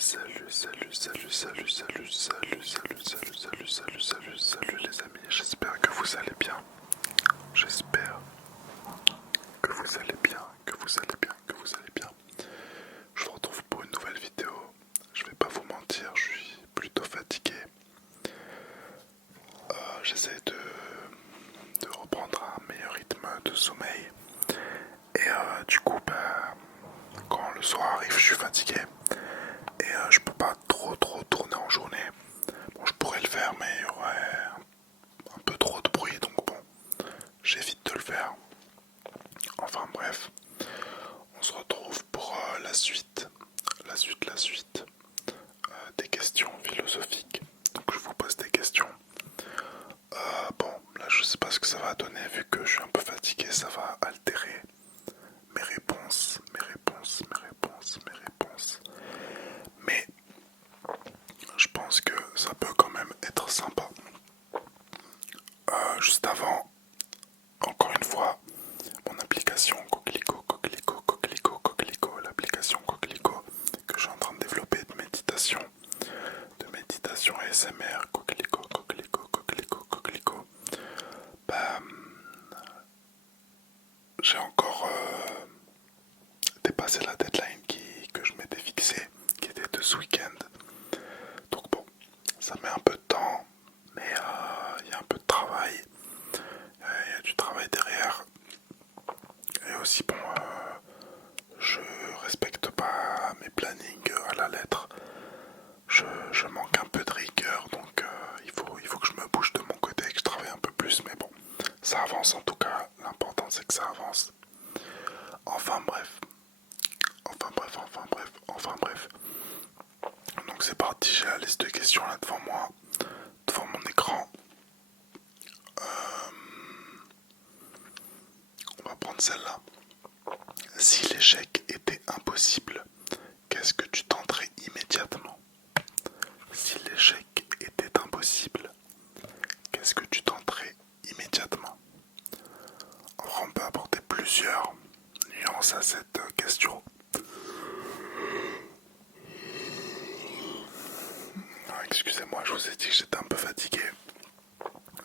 Salut les amis, j'espère que vous allez bien. J'espère que vous allez bien, que vous allez bien, que vous allez bien. Je vous retrouve pour une nouvelle vidéo. Je vais pas vous mentir, je suis plutôt fatigué. J'essaie de reprendre un meilleur rythme de sommeil. Et du coup, quand le soir arrive, je suis fatigué. Et je peux pas trop tourner en journée. Bon, je pourrais le faire, mais il y aurait un peu trop de bruit, donc bon, j'évite de le faire. Enfin bref, on se retrouve pour la suite des questions philosophiques. Donc je vous pose des questions. Bon, là je sais pas ce que ça va donner, vu que je suis un peu fatigué, ça va altérer mes réponses. Mais je pense que ça peut quand même être sympa. Juste avant, encore une fois, mon application Coquelicot, l'application Coquelicot que je suis en train de développer de méditation ASMR, Coquelicot. Bah, j'ai encore dépassé la deadline que je m'étais fixée, qui était de ce week-end. Donc bon, ça met un peu de temps, mais il y a un peu de travail. Il y a du travail derrière. Et aussi, bon, je respecte pas mes plannings à la lettre. Je manque un peu de rigueur, donc il faut que je me bouge de mon côté et que je travaille un peu plus. Mais bon, ça avance en tout cas. L'important c'est que ça avance. Enfin bref. Donc c'est parti, j'ai la liste de questions là devant moi, devant mon écran. On va prendre celle-là. Si l'échec était impossible, qu'est-ce que tu tenterais immédiatement? Si l'échec était impossible, qu'est-ce que tu tenterais immédiatement? Alors on peut apporter plusieurs nuances à cette question. Excusez-moi, je vous ai dit que j'étais un peu fatigué.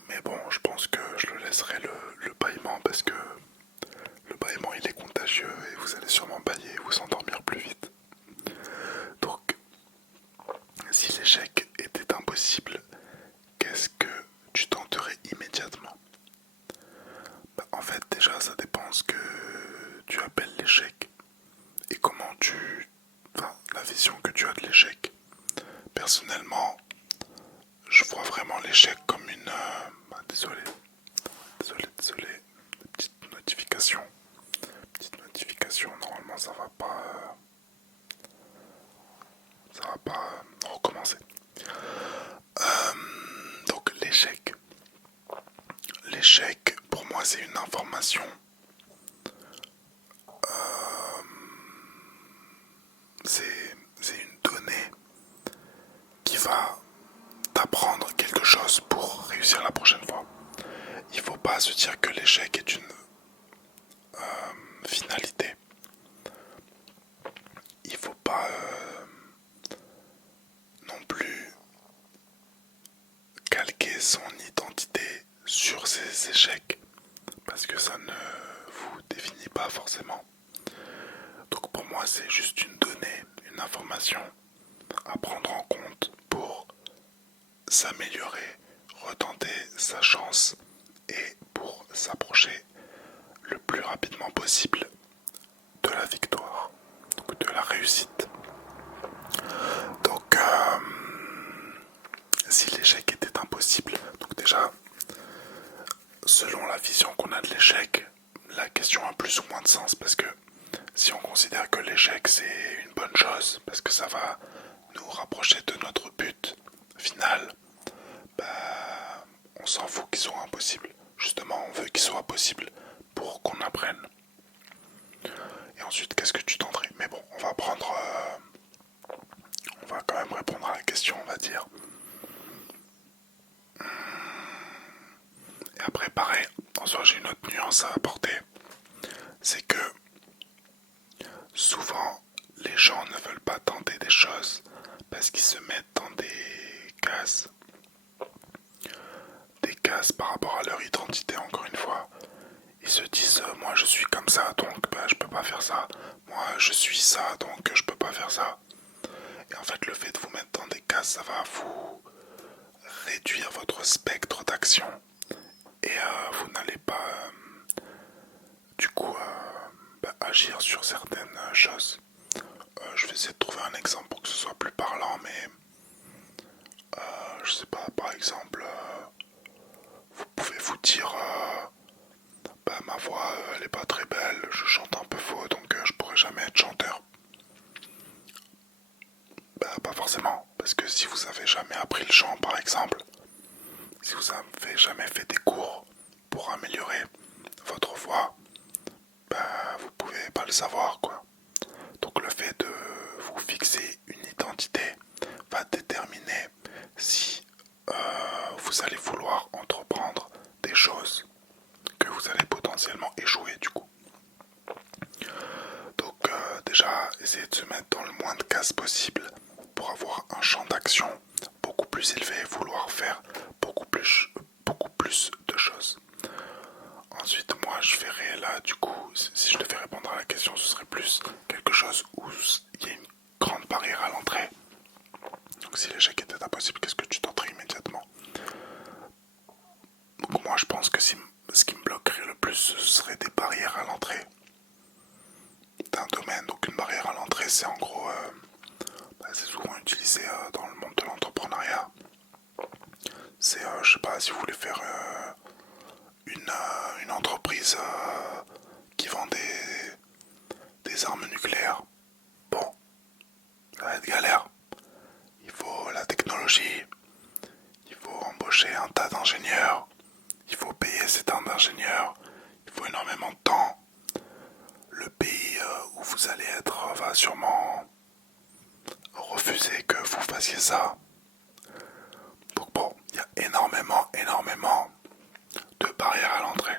Mais bon, je pense que je le laisserai le bâillement parce que le bâillement il est contagieux et vous allez sûrement bâiller et vous endormir plus vite. Donc, si l'échec était impossible, qu'est-ce que tu tenterais immédiatement? En fait, déjà, ça dépend ce que tu appelles l'échec et comment tu... Enfin, la vision que tu as de l'échec. Personnellement, je vois vraiment l'échec comme une... désolé, petite notification, normalement ça va pas recommencer. Donc l'échec pour moi c'est une information, c'est une donnée qui va t'apprendre quelque chose pour réussir la prochaine fois. Il faut pas se dire que l'échec est une finalité. Il faut pas non plus calquer son identité sur ses échecs parce que ça ne vous définit pas forcément. Donc pour moi c'est juste une donnée, une information à prendre en compte pour s'améliorer, retenter sa chance et pour s'approcher le plus rapidement possible de la victoire, donc de la réussite. Donc si l'échec était impossible, donc déjà selon la vision qu'on a de l'échec, la question a plus ou moins de sens parce que si on considère que l'échec c'est une bonne chose parce que ça va nous rapprocher de notre but final, on s'en fout qu'il soit impossible. Justement, on veut qu'il soit possible pour qu'on apprenne. Et ensuite, qu'est-ce que tu tenterais? Mais bon, on va quand même répondre à la question, on va dire. Et après, pareil, en soi, j'ai une autre nuance à apporter. C'est que souvent, les gens ne veulent pas tenter des choses parce qu'ils se mettent dans cases, des cases par rapport à leur identité, encore une fois. Ils se disent moi je suis comme ça donc je peux pas faire ça, moi je suis ça donc je peux pas faire ça. Et en fait le fait de vous mettre dans des cases, ça va vous réduire votre spectre d'action et vous n'allez pas du coup agir sur certaines choses. Je vais essayer de trouver un exemple pour que ce soit plus parlant, mais je sais pas, par exemple vous pouvez vous dire ma voix elle est pas très belle, je chante un peu faux donc je pourrais jamais être chanteur. Pas forcément, parce que si vous avez jamais appris le chant par exemple, si vous avez jamais fait des cours pour améliorer votre voix, vous pouvez pas le savoir quoi. Donc le fait de vous fixer une identité va déterminer si vous allez vouloir entreprendre des choses que vous allez potentiellement échouer du coup. Donc déjà, essayez de se mettre dans le moins de cases possible pour avoir un champ d'action beaucoup plus élevé et vouloir faire beaucoup plus de choses. Ensuite, moi, je verrais là, du coup, si je devais répondre à la question, ce serait plus quelque chose où il y a une grande barrière à l'entrée. Donc si l'échec était impossible, qu'est-ce que tu tenterais immédiatement? Donc moi, je pense que ce qui me bloquerait le plus, ce serait des barrières à l'entrée d'un domaine. Donc une barrière à l'entrée, c'est en gros, c'est souvent utilisé dans le monde de l'entrepreneuriat. C'est, je sais pas, si vous voulez faire une entreprise qui vend des armes nucléaires, bon, ça va être galère. Il faut la technologie, il faut embaucher un tas d'ingénieurs, il faut payer ces tas d'ingénieurs, il faut énormément de temps. Le pays où vous allez être va sûrement refuser que vous fassiez ça. Donc bon, il y a énormément de barrières à l'entrée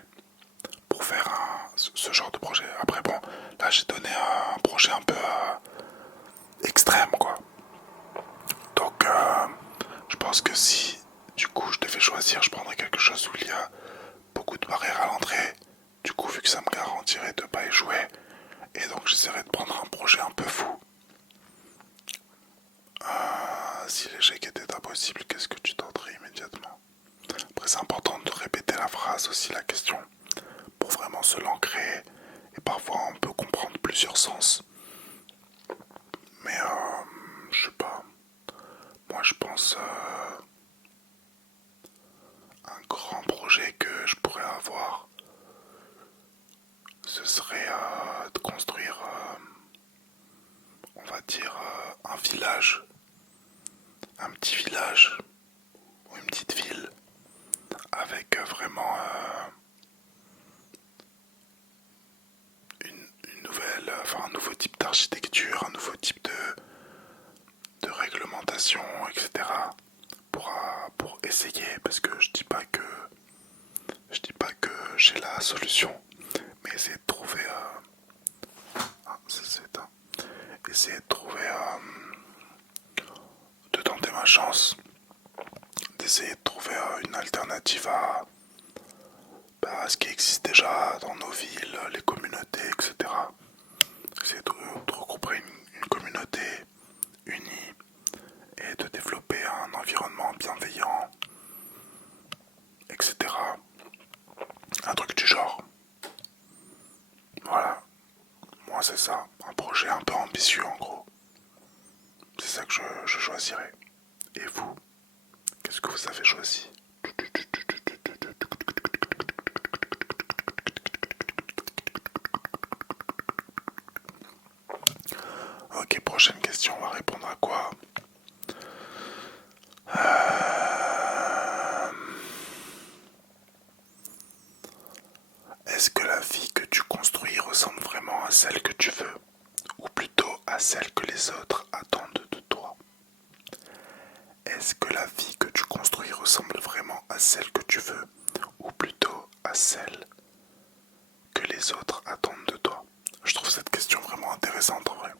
pour faire ce genre de projet. Après bon, là j'ai donné un projet un peu extrême quoi. Donc je pense que si du coup je devais choisir, je prendrais quelque chose où il y a beaucoup de barrières à l'entrée. Du coup vu que ça me garantirait de pas échouer, et donc j'essaierais de prendre un projet un peu fou. Si l'échec était impossible, qu'est-ce que tu tenterais immédiatement? Après c'est important de répéter la phrase aussi, la question, pour vraiment se l'ancrer, et parfois on peut comprendre plusieurs sens. Mais je sais pas, moi je pense un grand projet que je pourrais avoir, ce serait de construire, on va dire, un village, un petit village ou une petite ville avec vraiment une nouvelle, un nouveau type d'architecture, un nouveau type de réglementation, etc. Pour essayer, parce que je dis pas que j'ai la solution, mais essayer de trouver essayer de trouver de tenter ma chance, d'essayer de trouver une alternative à ce qui existe déjà dans nos villes, les communautés, etc. Essayer de regrouper une communauté unie et de développer un environnement bienveillant, etc. Un truc du genre. Voilà, moi c'est ça, un projet un peu ambitieux en gros. C'est ça que je choisirais. Et vous, qu'est-ce que vous avez choisi? Ok, prochaine question, on va répondre à quoi? Est-ce que la vie que tu construis ressemble vraiment à celle que tu veux, ou plutôt à celle que les autres attendent de toi? Est-ce que la vie que tu construis ressemble vraiment à celle que tu veux, ou plutôt à celle que les autres attendent de toi? Je trouve cette question vraiment intéressante en vrai.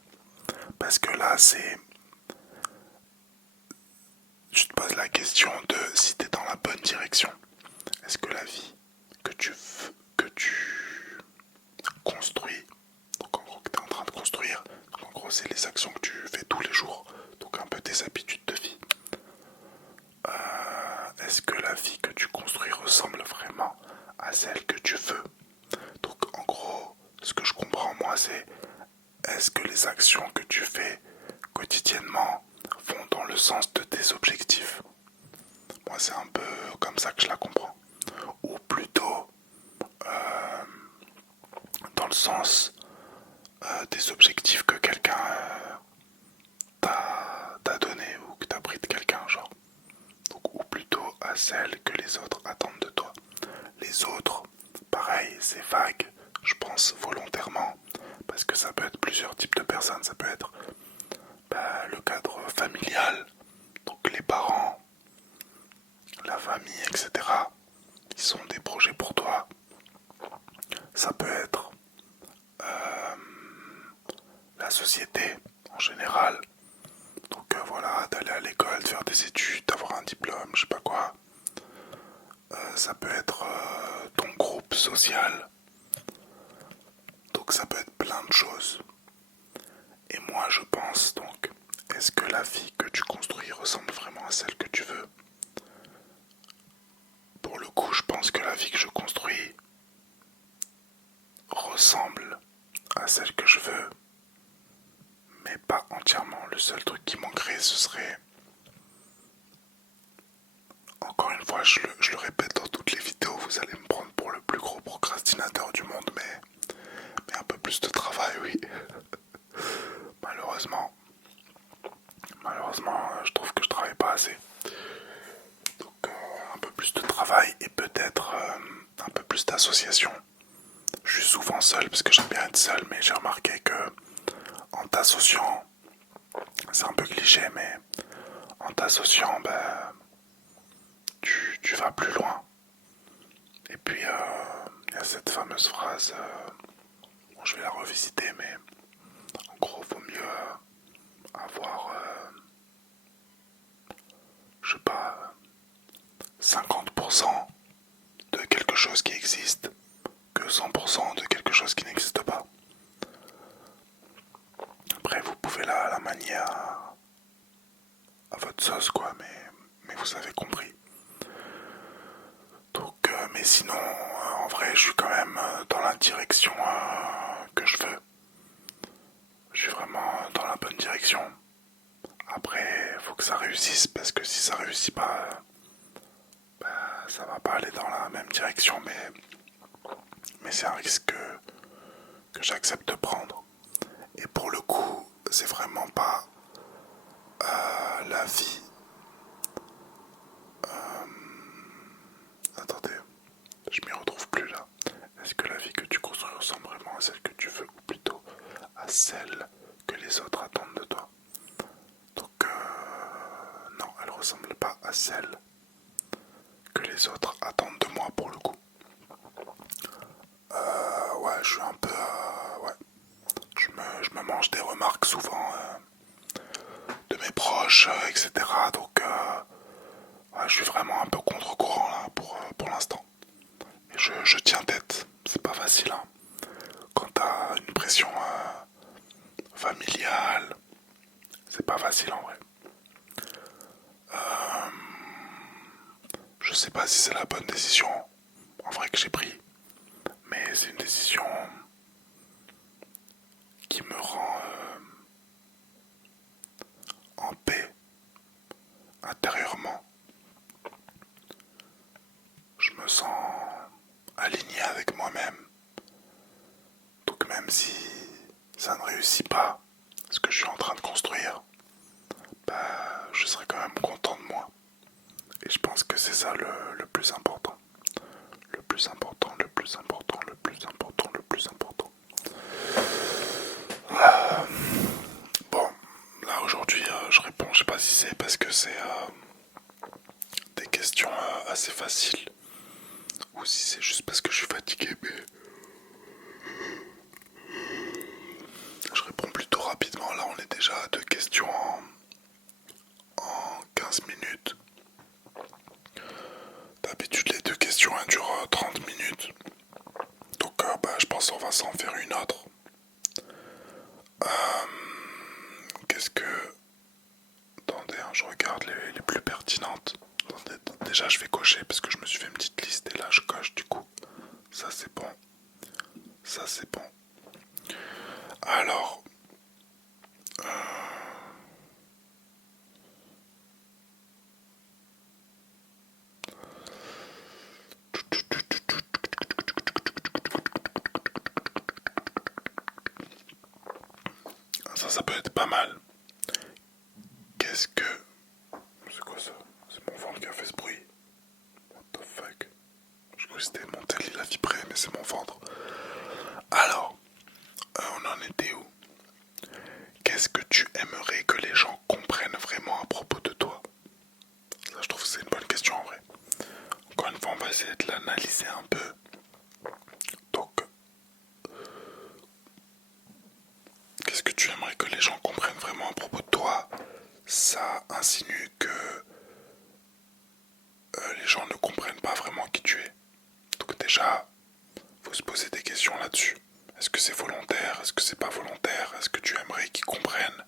Parce que là, c'est tu te poses la question de si tu es dans la bonne direction. Est-ce que la vie que tu construis, donc en gros que tu es en train de construire, donc en gros c'est les actions que tu fais tous les jours, donc un peu tes habitudes de vie. Est-ce que la vie que tu construis ressemble vraiment à celle que tu veux? Donc en gros, ce que je comprends moi c'est, est-ce que les actions que tu fais quotidiennement vont dans le sens de tes objectifs? Moi c'est un peu comme ça que je la comprends. Ou plutôt dans le sens des objectifs que quelqu'un t'a donné ou que t'as pris de quelqu'un, genre. Donc, ou plutôt à celles que les autres attendent de toi. Les autres, pareil, c'est vague, je pense volontairement, parce que ça peut être plusieurs types de personnes. Ça peut être le cadre familial, donc les parents, la famille, etc. Ils sont des projets pour toi. Ça peut être la société en général. Donc voilà, d'aller à l'école, de faire des études, d'avoir un diplôme, je sais pas quoi. Ça peut être ton groupe social. Donc ça peut être plein de choses. Et moi je pense donc, est-ce que la vie que tu construis ressemble vraiment à celle que tu veux? Pour le coup, je pense que la vie que je construis ressemble à celle que je veux, mais pas entièrement. Le seul truc qui manquerait, ce serait, encore une fois, je le répète dans toutes les vidéos, vous allez me prendre pour le plus gros procrastinateur du monde, mais un peu plus de travail, oui. Malheureusement, je trouve que je travaille pas assez. Donc un peu plus de travail et peut-être un peu plus d'association. Je suis souvent seul parce que j'aime bien être seul, mais j'ai remarqué que en t'associant, c'est un peu cliché, mais en t'associant, tu vas plus loin. Et puis il y a cette fameuse phrase, bon, je vais la revisiter, mais en gros, vaut mieux avoir, je sais pas, 50% de quelque chose qui existe que 100% de quelque chose qui n'existe pas. Après, vous pouvez la manier à votre sauce, quoi, mais vous avez compris. Donc, mais sinon, en vrai, je suis quand même dans la direction que je veux. Je suis vraiment dans la bonne direction. Après, il faut que ça réussisse, parce que si ça réussit pas, ça va pas aller dans la même direction, mais c'est un risque que j'accepte de prendre. Et pour le coup, c'est vraiment pas la vie. Attendez, je m'y retrouve plus là. Est-ce que la vie que tu construis ressemble vraiment à celle que tu veux, ou plutôt à celle que les autres attendent de toi? Donc non, elle ressemble pas à celle que les autres attendent de moi pour le coup. Ouais, je suis un peu... ouais, je me mange des remarques souvent de mes proches, etc. Donc ouais, je suis vraiment un peu contre-courant là pour l'instant. Et je tiens tête, c'est pas facile. Hein. Quand t'as une pression familiale, c'est pas facile en vrai. Je sais pas si c'est la bonne décision en vrai que j'ai pris, mais c'est une décision qui me rend en paix intérieurement. Je me sens aligné avec moi-même. Donc même si ça ne réussit pas, ce que je suis en train de construire, je serai quand même content de moi. Et je pense que c'est ça le plus important. Le plus important, le plus important, le plus important, le plus important. Bon, là aujourd'hui je réponds, je sais pas si c'est parce que c'est des questions assez faciles ou si c'est juste parce que je suis fatigué, mais je réponds plutôt rapidement. Là on est déjà à deux questions en 15 minutes. sans faire une autre. Qu'est-ce que... Attendez, hein, je regarde les plus pertinentes. Attendez, déjà je vais cocher parce que je me suis fait une petite liste et là je coche du coup. Ça c'est bon. Ça c'est bon. Alors... Ça peut être pas mal. Qu'est-ce que... C'est quoi ça? C'est mon ventre qui a fait ce bruit. What the fuck? Je crois que c'était mon tel, il a vibré, mais c'est mon ventre. Alors, on en était où? Qu'est-ce que tu aimerais que les gens comprennent vraiment à propos de toi? Ça, je trouve que c'est une bonne question en vrai. Encore une fois, on va essayer de l'analyser un peu. Donc, qu'est-ce que tu aimerais que les gens comprennent vraiment à propos de toi? Ça insinue que les gens ne comprennent pas vraiment qui tu es. Donc déjà, faut se poser des questions là-dessus. Est-ce que c'est volontaire? Est-ce que c'est pas volontaire? Est-ce que tu aimerais qu'ils comprennent?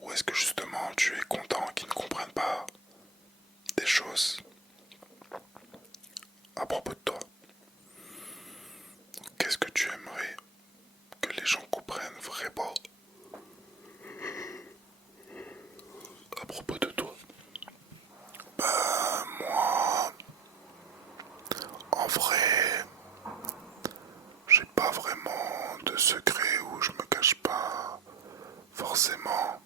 Ou est-ce que justement tu es content qu'ils ne comprennent pas des choses à propos de toi? Qu'est-ce que tu aimerais que les gens comprennent vraiment à propos de toi? Moi, en vrai, j'ai pas vraiment de secret où je me cache pas forcément.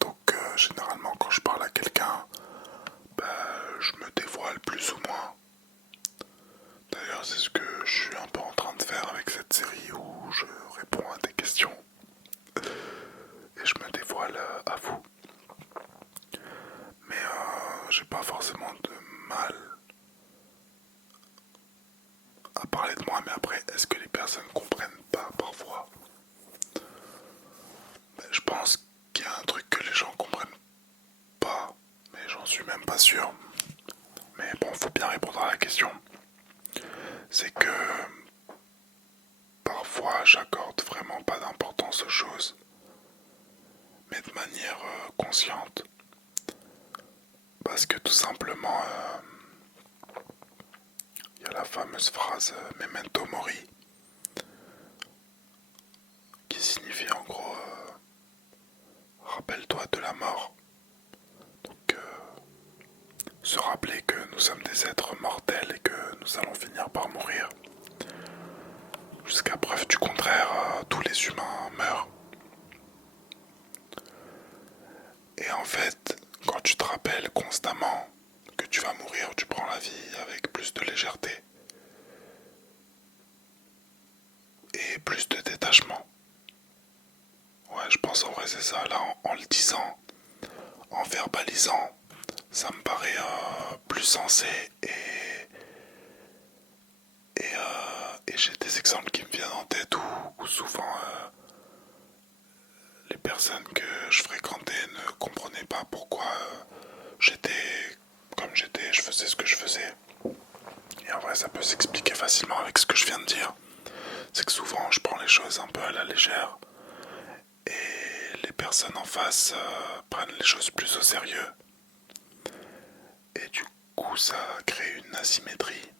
Donc généralement quand je parle à quelqu'un, je me dévoile plus ou moins. D'ailleurs c'est ce que je suis un peu en train de faire avec cette série où je réponds à des questions et je me dévoile à vous. Mais j'ai pas forcément de mal à parler de moi, mais après est-ce que les personnes comprennent pas parfois? Je pense qu'il y a un truc que les gens comprennent pas, mais j'en suis même pas sûr. Mais bon, faut bien répondre à la question. C'est que parfois j'accorde vraiment pas d'importance aux choses, mais de manière consciente. Parce que tout simplement, il y a la fameuse phrase Memento Mori, qui signifie en gros rappelle-toi de la mort. Donc se rappeler que nous sommes des êtres mortels et que nous allons finir par mourir. Jusqu'à preuve du contraire, tous les humains meurent. Et en fait, quand tu te rappelles constamment que tu vas mourir, tu prends la vie avec plus de légèreté et plus de détachement. Ouais, je pense en vrai c'est ça. Là, en le disant, en verbalisant, ça me paraît plus sensé et j'ai des exemples qui me viennent en tête où souvent les personnes que je fréquentais ne comprenaient pas pourquoi j'étais comme j'étais, je faisais ce que je faisais. Et en vrai, ça peut s'expliquer facilement avec ce que je viens de dire. C'est que souvent, je prends les choses un peu à la légère et les personnes en face prennent les choses plus au sérieux. Et du coup, ça crée une asymétrie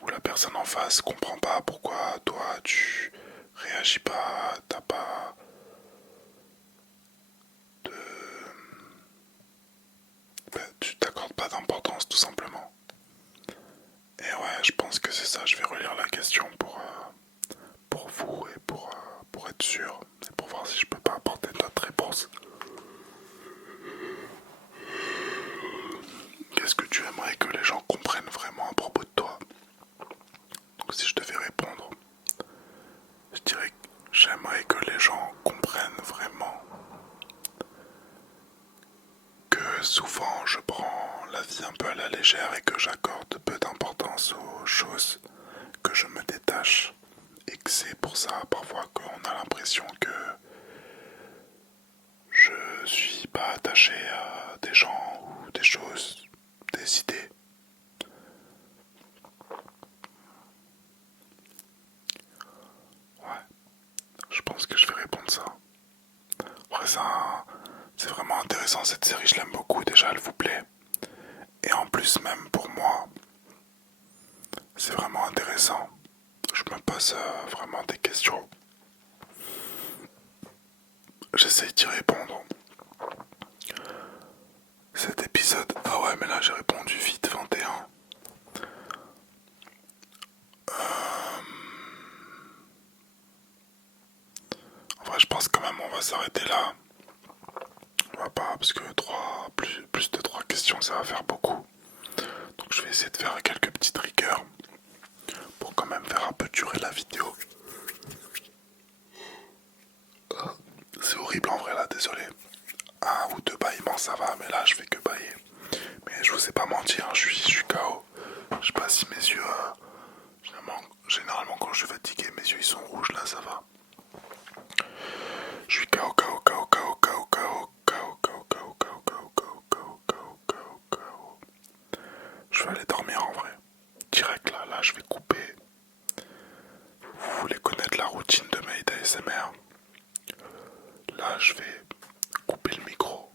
où la personne en face comprend pas pourquoi toi tu réagis pas, t'as pas de... tu t'accordes pas d'importance tout simplement. Et ouais, je pense que c'est ça, je vais relire la question pour vous et pour être sûr et pour voir si je peux pas apporter d'autres réponses. Qu'est-ce que tu aimerais que les gens comprennent vraiment à propos de toi? Donc si je devais répondre, je dirais que j'aimerais que les gens comprennent vraiment que souvent je prends la vie un peu à la légère et que j'accorde peu d'importance aux choses, que je me détache et que c'est pour ça parfois qu'on a l'impression que je suis pas attaché à des gens ou des choses, des idées. intéressant cette série, je l'aime beaucoup, déjà elle vous plaît. Et en plus même pour moi, c'est vraiment intéressant. Je me pose vraiment des questions. J'essaye d'y répondre. Cet épisode... Ah ouais mais là j'ai répondu vite, 21. En vrai je pense quand même on va s'arrêter là. On va pas, parce que plus de 3 questions ça va faire beaucoup. Donc je vais essayer de faire quelques petits triggers pour quand même faire un peu durer la vidéo. C'est horrible en vrai là, désolé. Un ou deux bâillements ça va, mais là je fais que bâiller. Mais je vous ai pas menti, hein, je suis KO. Je sais pas si mes yeux... généralement quand je suis fatigué, mes yeux ils sont rouges, là ça va. Je suis KO, KO, KO, KO, KO, KO, KO, KO, KO, KO, KO, KO, KO, KO, KO, KO. Je vais aller dormir en vrai. Direct là je vais couper. Vous voulez connaître la routine de Made ASMR? Là je vais couper le micro.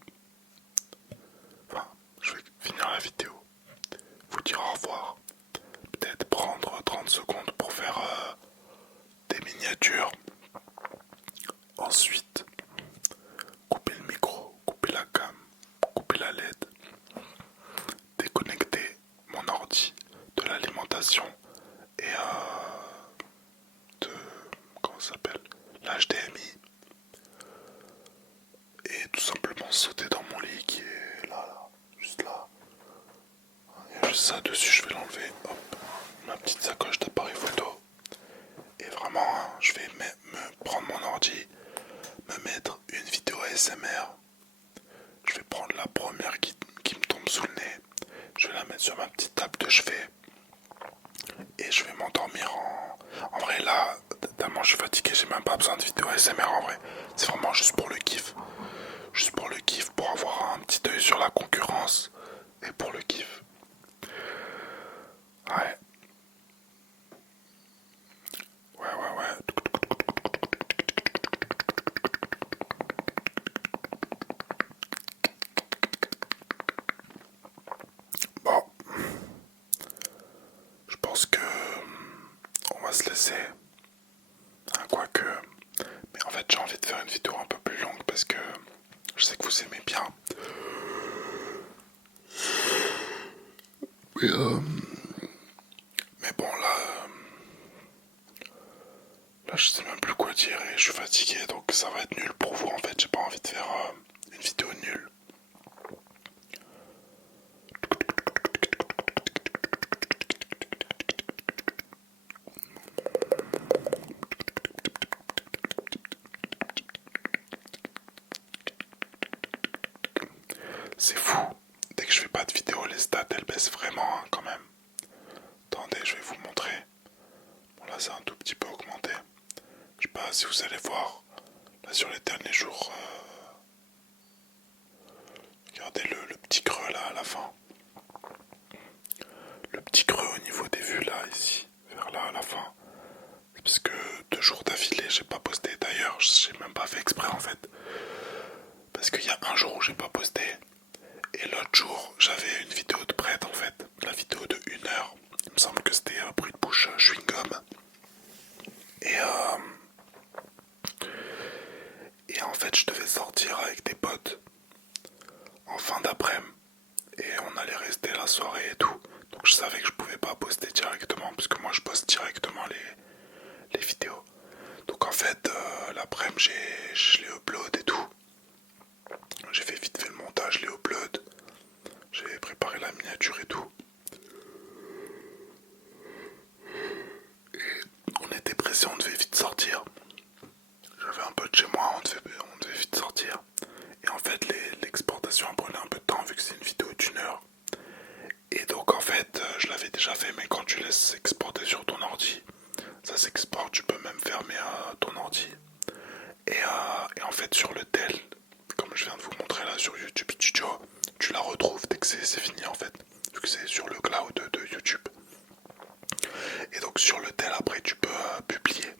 Enfin, je vais finir la vidéo. Vous dire au revoir. Peut-être prendre 30 secondes pour faire des miniatures. Ensuite, couper le micro, couper la cam, couper la LED, déconnecter mon ordi de l'alimentation et de... comment ça s'appelle, l'HDMI. Et tout simplement sauter dans mon lit qui est là, juste là. Il y a juste ça dessus, je vais l'enlever. Hop, ma petite sacoche d'appareil photo. Et vraiment, hein, je vais me prendre mon ordi, me mettre une vidéo ASMR. Je vais prendre la première qui me tombe sous le nez. Je vais la mettre sur ma petite table de chevet. Et je vais m'endormir en vrai là, tellement je suis fatigué, j'ai même pas besoin de vidéo ASMR en vrai. C'est vraiment juste pour le kiff. Juste pour le kiff, pour avoir un petit œil sur la concurrence. Et pour le kiff. Ouais. Ouais. Bon. Je pense que on va se laisser. Hein, quoique. Mais en fait j'ai envie de faire une vidéo un peu plus longue parce que je sais que vous aimez bien. Mais bon là je sais même plus quoi dire et je suis fatigué donc ça va être nul pour vous en fait. J'ai pas envie de faire une vidéo nulle. C'est fou. Dès que je fais pas de vidéo, les stats elles baissent vraiment hein, quand même. Attendez, je vais vous montrer. Bon là c'est un tout petit peu augmenté. Je sais pas si vous allez voir. Là sur les derniers jours. Regardez le petit creux là à la fin. Le petit creux au niveau des vues là ici. Vers là à la fin. C'est parce que 2 jours d'affilée j'ai pas posté. D'ailleurs j'ai même pas fait exprès en fait. Parce qu'il y a un jour où j'ai pas posté. Et l'autre jour, j'avais une vidéo de prête en fait. La vidéo de 1 heure. Il me semble que c'était un bruit de bouche chewing-gum. Et en fait, je devais sortir avec des potes en fin d'après-midi. Et on allait rester la soirée et tout. Donc je savais que je pouvais pas poster directement. Parce que moi, je poste directement les vidéos. Donc en fait, l'après-midi, je les upload et tout. J'ai fait vite fait le montage, je les upload. J'ai préparé la miniature et tout. Et on était pressés, on devait vite sortir. J'avais un pote chez moi, on devait vite sortir. Et en fait, l'exportation a prenait un peu de temps vu que c'est une vidéo d'1 heure. Et donc en fait, je l'avais déjà fait, mais quand tu laisses exporter sur ton ordi, ça s'exporte, tu peux même fermer ton ordi. Et en fait, sur le tel, comme je viens de vous montrer là sur YouTube Studio, tu la retrouves dès que c'est fini en fait, vu que c'est sur le cloud de YouTube. Et donc sur le tel, après, tu peux publier.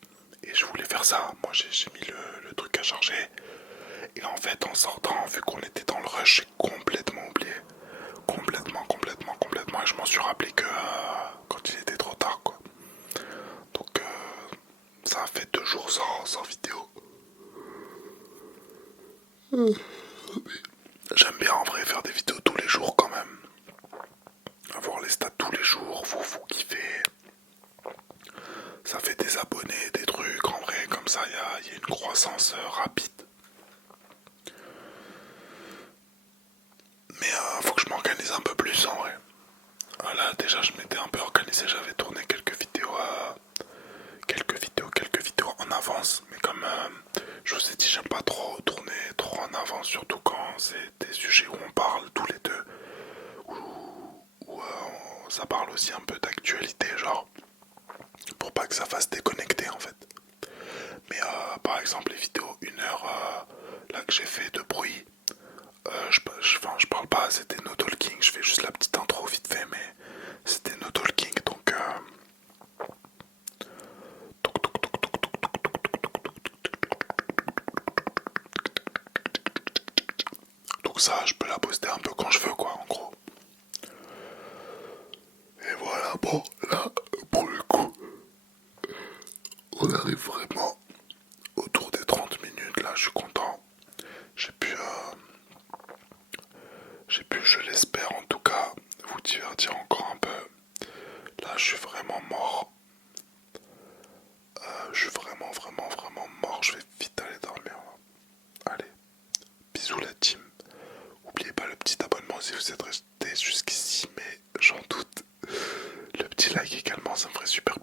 Et je voulais faire ça, moi j'ai mis le truc à charger. Et en fait, en sortant, vu qu'on était dans le rush, j'ai complètement oublié. Complètement. Et je m'en suis rappelé que quand il était trop tard, quoi. Donc, ça a fait 2 jours sans vidéo. J'aime bien en vrai faire des vidéos tous les jours quand même. Avoir les stats tous les jours, vous kiffez. Ça fait des abonnés, des trucs, en vrai, comme ça, il y a une croissance rapide. Mais faut que je m'organise un peu plus en vrai. Là déjà je m'étais un peu organisé, j'avais tourné quelques vidéos en avance. Mais comme je vous ai dit, j'aime pas trop tourner trop en avance, surtout quand c'est des sujets où on parle tous les deux. Où ça parle aussi un peu d'actualité, genre, pour pas que ça fasse déconnecter en fait. Mais par exemple les vidéos 1 heure là que j'ai fait de bruit, je parle pas, c'était no talking, je fais juste la petite intro vite fait, mais c'était no talking, donc ça je peux la poster un peu quand je veux quoi en gros. Et voilà, bon là pour le coup on arrive vraiment autour des 30 minutes, là je suis content. J'ai pu, je l'espère en tout cas, vous divertir encore un peu. Là je suis vraiment mort. Je suis vraiment mort. Je vais vite aller dormir. Allez, bisous la team. N'oubliez pas le petit abonnement si vous êtes resté jusqu'ici, mais j'en doute. Le petit like également, ça me ferait super